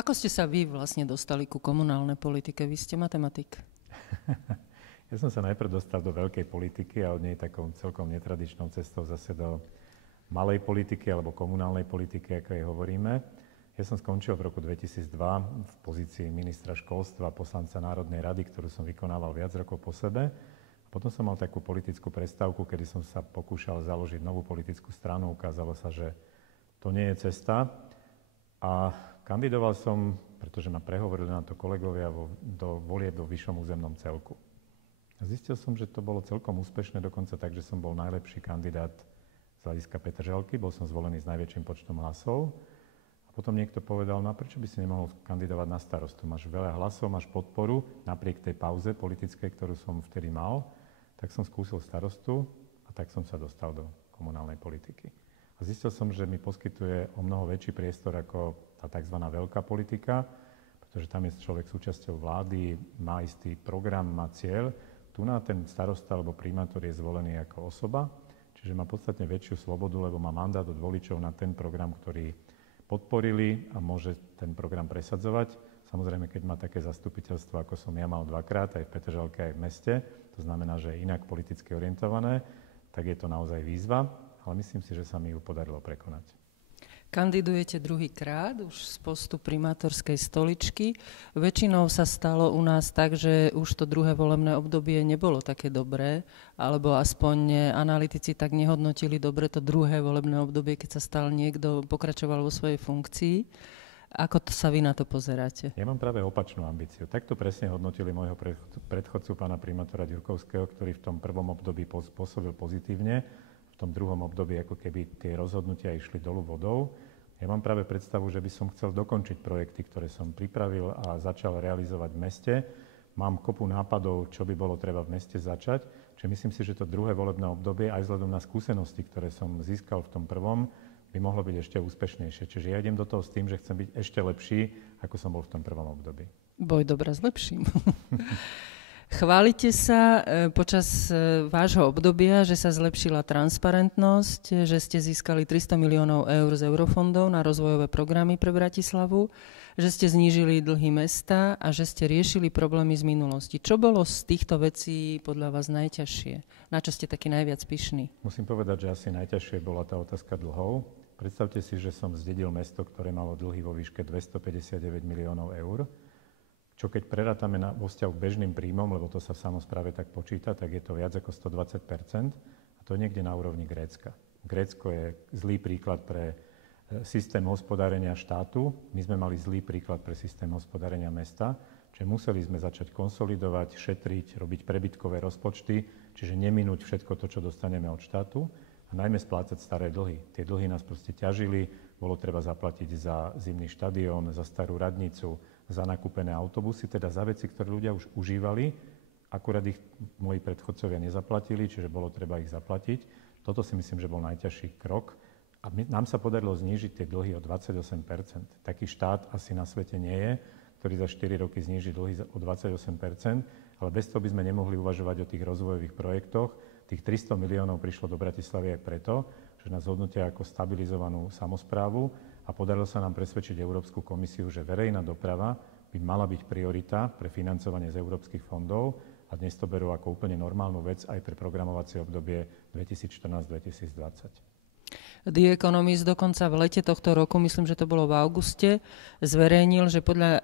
Ako ste sa vy vlastne dostali ku komunálnej politike? Vy ste matematik. Ja som sa najprv dostal do veľkej politiky a od nej takou celkom netradičnou cestou zase do malej politiky alebo komunálnej politiky, ako jej hovoríme. Ja som skončil v roku 2002 v pozícii ministra školstva, poslanca Národnej rady, ktorú som vykonával viac rokov po sebe. Potom som mal takú politickú prestávku, kedy som sa pokúšal založiť novú politickú stranu. Ukázalo sa, že to nie je cesta. A kandidoval som, pretože ma prehovorili na to kolegovia, do volieb vo vyššom územnom celku. A zistil som, že to bolo celkom úspešné, dokonca tak, že som bol najlepší kandidát z hľadiska Petržalky. Bol som zvolený s najväčším počtom hlasov. A potom niekto povedal, no a prečo by si nemohol kandidovať na starostu? Máš veľa hlasov, máš podporu, napriek tej pauze politickej, ktorú som vtedy mal. Tak som skúsil starostu a tak som sa dostal do komunálnej politiky. A zistil som, že mi poskytuje o mnoho väčší priestor ako tá tzv. Veľká politika, pretože tam je človek súčasťou vlády, má istý program, má cieľ. Tu na ten starosta alebo primátor je zvolený ako osoba, čiže má podstatne väčšiu slobodu, lebo má mandát od voličov na ten program, ktorý podporili a môže ten program presadzovať. Samozrejme, keď má také zastupiteľstvo, ako som ja mal dvakrát, aj v Petržalke, aj v meste, to znamená, že je inak politicky orientované, tak je to naozaj výzva, ale myslím si, že sa mi ju podarilo prekonať. Kandidujete druhýkrát už z postu primátorskej stoličky. Väčšinou sa stalo u nás tak, že už to druhé volebné obdobie nebolo také dobré, alebo aspoň analytici tak nehodnotili dobre to druhé volebné obdobie, keď sa stal niekto, pokračoval vo svojej funkcii. Ako sa vy na to pozeráte? Ja mám práve opačnú ambíciu. Takto presne hodnotili môjho predchodcu, pána primátora Ďurkovského, ktorý v tom prvom období pôsobil pozitívne. V tom druhom období ako keby tie rozhodnutia išli dolu vodou. Ja mám práve predstavu, že by som chcel dokončiť projekty, ktoré som pripravil a začal realizovať v meste. Mám kopu nápadov, čo by bolo treba v meste začať. Čiže myslím si, že to druhé volebné obdobie, aj vzhľadom na skúsenosti, ktoré som získal v tom prvom, by mohlo byť ešte úspešnejšie. Čiže ja idem do toho s tým, že chcem byť ešte lepší, ako som bol v tom prvom období. Boj dobra s lepším. Chválite sa počas vášho obdobia, že sa zlepšila transparentnosť, že ste získali 300 miliónov eur z eurofondov na rozvojové programy pre Bratislavu, že ste znížili dlhy mesta a že ste riešili problémy z minulosti. Čo bolo z týchto vecí podľa vás najťažšie? Na čo ste taký najviac pyšní? Musím povedať, že asi najťažšie bola tá otázka dlhov. Predstavte si, že som zdedil mesto, ktoré malo dlhy vo výške 259 miliónov eur. Čo keď prerátame vo vzťahu k bežným príjmom, lebo to sa v samospráve tak počíta, tak je to viac ako 120%. A to je niekde na úrovni Grécka. Grécko je zlý príklad pre systém hospodárenia štátu. My sme mali zlý príklad pre systém hospodárenia mesta. Čiže museli sme začať konsolidovať, šetriť, robiť prebytkové rozpočty, čiže neminúť všetko to, čo dostaneme od štátu a najmä splácať staré dlhy. Tie dlhy nás proste ťažili, bolo treba zaplatiť za zimný štadión, za starú radnicu, za nakúpené autobusy, teda za veci, ktoré ľudia už užívali, akurát ich moji predchodcovia nezaplatili, čiže bolo treba ich zaplatiť. Toto si myslím, že bol najťažší krok. A nám sa podarilo znížiť tie dlhy o 28%. Taký štát asi na svete nie je, ktorý za 4 roky zníži dlhy o 28%, ale bez toho by sme nemohli uvažovať o tých rozvojových projektoch. Tých 300 miliónov prišlo do Bratislavy aj preto, že nás hodnotia ako stabilizovanú samosprávu a podarilo sa nám presvedčiť Európsku komisiu, že verejná doprava by mala byť priorita pre financovanie z európskych fondov a dnes to berú ako úplne normálnu vec aj pre programovacie obdobie 2014-2020. The Economist dokonca v lete tohto roku, myslím, že to bolo v auguste, zverejnil, že podľa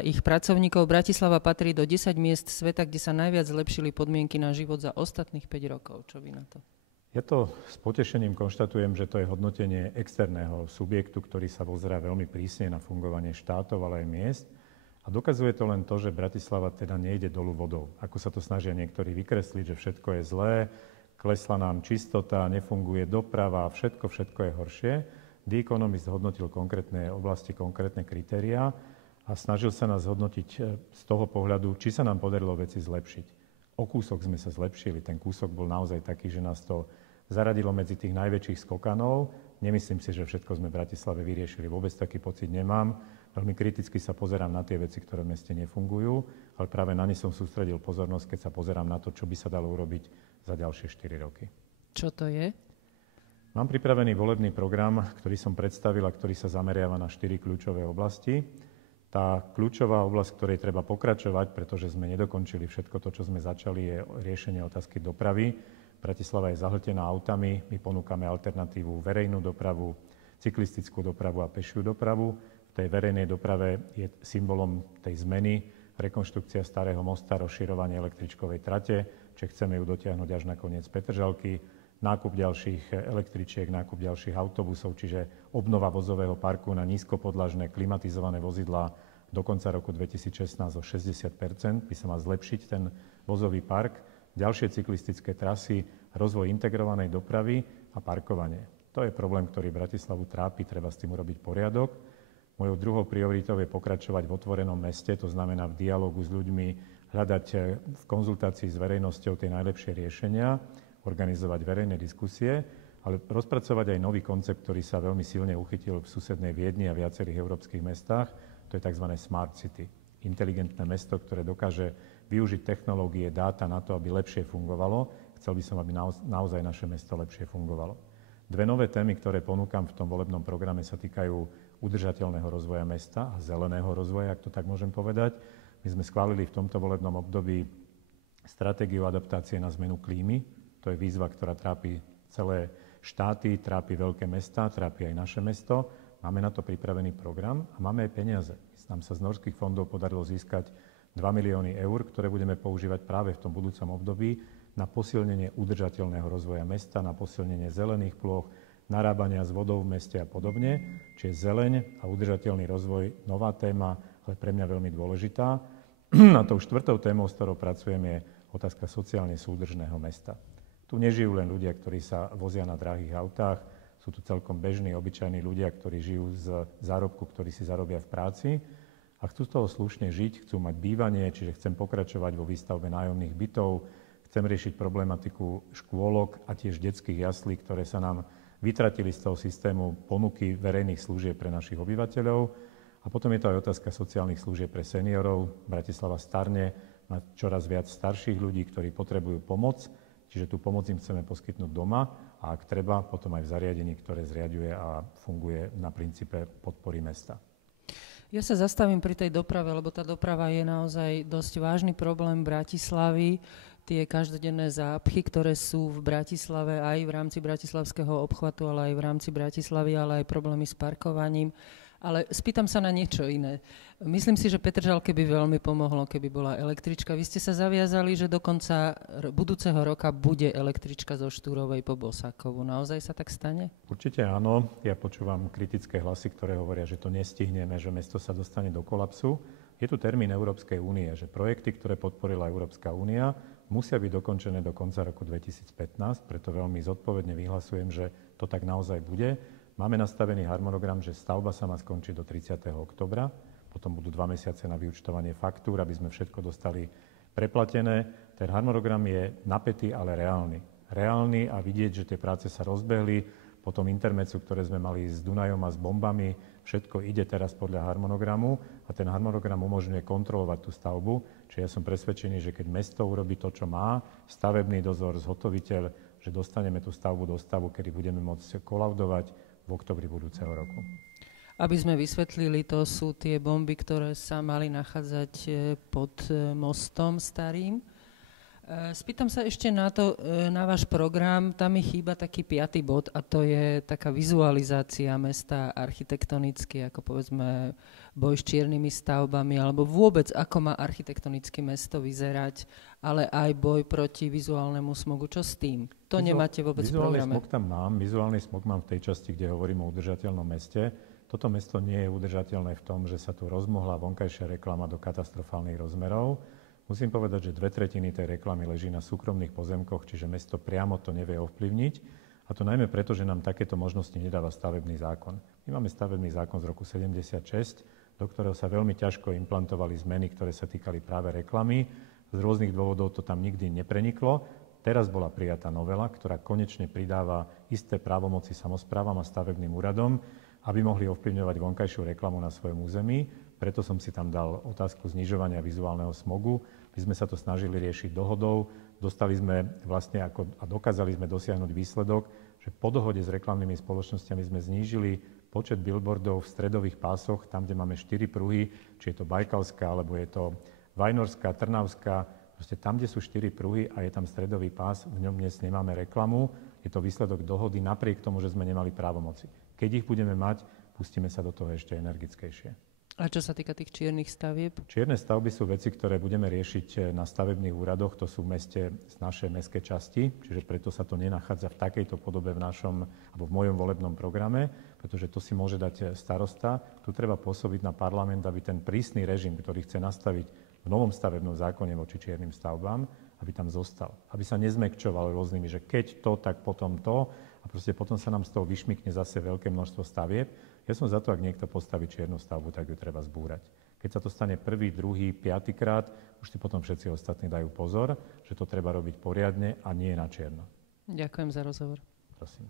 ich pracovníkov Bratislava patrí do 10 miest sveta, kde sa najviac zlepšili podmienky na život za ostatných 5 rokov. Čo vy na to? Ja to s potešením konštatujem, že to je hodnotenie externého subjektu, ktorý sa pozerá veľmi prísne na fungovanie štátov, ale aj miest. A dokazuje to len to, že Bratislava teda nejde dolu vodou. Ako sa to snažia niektorí vykresliť, že všetko je zlé, klesla nám čistota, nefunguje doprava, všetko je horšie. The Economist hodnotil konkrétne oblasti, konkrétne kritériá a snažil sa nás hodnotiť z toho pohľadu, či sa nám podarilo veci zlepšiť. O kúsok sme sa zlepšili, ten kúsok bol naozaj taký, že nás to zaradilo medzi tých najväčších skokanov. Nemyslím si, že všetko sme v Bratislave vyriešili. Vôbec taký pocit nemám. Veľmi kriticky sa pozerám na tie veci, ktoré v meste nefungujú, ale práve na ne som sústredil pozornosť, keď sa pozerám na to, čo by sa dalo urobiť za ďalšie 4 roky. Čo to je? Mám pripravený volebný program, ktorý som predstavil a ktorý sa zameriava na 4 kľúčové oblasti. Tá kľúčová oblasť, ktorej treba pokračovať, pretože sme nedokončili všetko to, čo sme začali, je riešenie otázky dopravy. Bratislava je zahltená autami, my ponúkame alternatívu verejnú dopravu, cyklistickú dopravu a pešiu dopravu. V tej verejnej doprave je symbolom tej zmeny rekonštrukcia starého mosta, rozširovanie električkovej trate, čiže chceme ju dotiahnuť až na koniec Petržalky, nákup ďalších električiek, nákup ďalších autobusov, čiže obnova vozového parku na nízkopodlažné klimatizované vozidlá do konca roku 2016 o 60% by sa mal zlepšiť ten vozový park, ďalšie cyklistické trasy, rozvoj integrovanej dopravy a parkovanie. To je problém, ktorý Bratislavu trápi, treba s tým urobiť poriadok. Mojou druhou prioritou je pokračovať v otvorenom meste, to znamená v dialógu s ľuďmi, hľadať v konzultácii s verejnosťou tie najlepšie riešenia, organizovať verejné diskusie, ale rozpracovať aj nový koncept, ktorý sa veľmi silne uchytil v susednej Viedni a viacerých európskych mestách, to je tzv. Smart City. Inteligentné mesto, ktoré dokáže využiť technológie, dáta na to, aby lepšie fungovalo. Chcel by som, aby naozaj naše mesto lepšie fungovalo. Dve nové témy, ktoré ponúkam v tom volebnom programe, sa týkajú udržateľného rozvoja mesta a zeleného rozvoja, ak to tak môžem povedať. My sme schválili v tomto volebnom období stratégiu adaptácie na zmenu klímy. To je výzva, ktorá trápi celé štáty, trápi veľké mestá, trápi aj naše mesto. Máme na to pripravený program a máme aj peniaze. Nám sa z norských fondov podarilo získať 2 milióny eur, ktoré budeme používať práve v tom budúcom období na posilnenie udržateľného rozvoja mesta, na posilnenie zelených plôch, narábania s vodou v meste a podobne. Čiže zeleň a udržateľný rozvoj, nová téma, ale pre mňa veľmi dôležitá. A tou štvrtou témou, s ktorou pracujem, je otázka sociálne súdržného mesta. Tu nežijú len ľudia, ktorí sa vozia na drahých autách, sú tu celkom bežní, obyčajní ľudia, ktorí žijú z zárobku, ktorý si zarobia v práci a chcú z toho slušne žiť, chcú mať bývanie, čiže chcem pokračovať vo výstavbe nájomných bytov, chcem riešiť problematiku škôlok a tiež detských jaslí, ktoré sa nám vytratili z toho systému ponuky verejných služieb pre našich obyvateľov. A potom je to aj otázka sociálnych služieb pre seniorov. Bratislava starne, má čoraz viac starších ľudí, ktorí potrebujú pomoc, čiže tú pomoc im chceme poskytnúť doma a ak treba, potom aj v zariadení, ktoré zriaďuje a funguje na princípe podpory mesta. Ja sa zastavím pri tej doprave, lebo tá doprava je naozaj dosť vážny problém Bratislavy. Tie každodenné zápchy, ktoré sú v Bratislave aj v rámci bratislavského obchvatu, ale aj v rámci Bratislavy, ale aj problémy s parkovaním. Ale spýtam sa na niečo iné. Myslím si, že Petržalke by veľmi pomohlo, keby bola električka. Vy ste sa zaviazali, že do konca budúceho roka bude električka zo Štúrovej po Bosákovu. Naozaj sa tak stane? Určite áno. Ja počúvam kritické hlasy, ktoré hovoria, že to nestihneme, že mesto sa dostane do kolapsu. Je tu termín Európskej únie, že projekty, ktoré podporila Európska únia, musia byť dokončené do konca roku 2015, preto veľmi zodpovedne vyhlasujem, že to tak naozaj bude. Máme nastavený harmonogram, že stavba sa má skončiť do 30. októbra, potom budú 2 mesiace na vyúčtovanie faktúr, aby sme všetko dostali preplatené. Ten harmonogram je napätý, ale reálny. Reálny a vidieť, že tie práce sa rozbehli, po tom intermecu, ktoré sme mali s Dunajom a s bombami, všetko ide teraz podľa harmonogramu a ten harmonogram umožňuje kontrolovať tú stavbu. Čiže ja som presvedčený, že keď mesto urobí to, čo má, stavebný dozor, zhotoviteľ, že dostaneme tú stavbu do stavu, kedy budeme môcť kolaudovať v októbri budúceho roku. Aby sme vysvetlili, to sú tie bomby, ktoré sa mali nachádzať pod mostom starým. Spýtam sa ešte na to, na váš program, tam mi chýba taký 5. bod a to je taká vizualizácia mesta architektonicky, ako povedzme boj s čiernymi stavbami, alebo vôbec ako má architektonické mesto vyzerať, ale aj boj proti vizuálnemu smogu. Čo s tým? To nemáte vôbec v programe. Vizuálny smog mám v tej časti, kde hovorím o udržateľnom meste. Toto mesto nie je udržateľné v tom, že sa tu rozmohla vonkajšia reklama do katastrofálnych rozmerov. Musím povedať, že 2/3 tej reklamy leží na súkromných pozemkoch, čiže mesto priamo to nevie ovplyvniť. A to najmä preto, že nám takéto možnosti nedáva stavebný zákon. My máme stavebný zákon z roku 76, do ktorého sa veľmi ťažko implantovali zmeny, ktoré sa týkali práve reklamy. Z rôznych dôvodov to tam nikdy nepreniklo. Teraz bola prijatá novela, ktorá konečne pridáva isté právomoci samosprávam a stavebným úradom, aby mohli ovplyvňovať vonkajšiu reklamu na svojom území. Preto som si tam dal otázku znižovania vizuálneho smogu. My sme sa to snažili riešiť dohodou. Dostali sme vlastne a dokázali sme dosiahnuť výsledok, že po dohode s reklamnými spoločnosťami sme znížili počet billboardov v stredových pásoch, tam, kde máme 4 pruhy, či je to Bajkalská, alebo je to Vajnorská, Trnavská, proste tam, kde sú 4 pruhy a je tam stredový pás, v ňom dnes nemáme reklamu. Je to výsledok dohody napriek tomu, že sme nemali právomoci. Keď ich budeme mať, pustíme sa do toho ešte energickejšie. A čo sa týka tých čiernych stavieb? Čierne stavby sú veci, ktoré budeme riešiť na stavebných úradoch. To sú v meste naše mestské časti, čiže preto sa to nenachádza v takejto podobe v našom alebo v mojom volebnom programe, pretože to si môže dať starosta. Tu treba pôsobiť na parlament, aby ten prísny režim, ktorý chce nastaviť v novom stavebnom zákone voči čiernym stavbám, aby tam zostal. Aby sa nezmekčoval rôznymi, že keď to, tak potom to a proste potom sa nám z toho vyšmykne zase veľké množstvo stavieb. Ja som za to, ak niekto postaví čiernu stavbu, tak ju treba zbúrať. Keď sa to stane prvý, druhý, piatykrát, už si potom všetci ostatní dajú pozor, že to treba robiť poriadne a nie na čierno. Ďakujem za rozhovor. Prosím.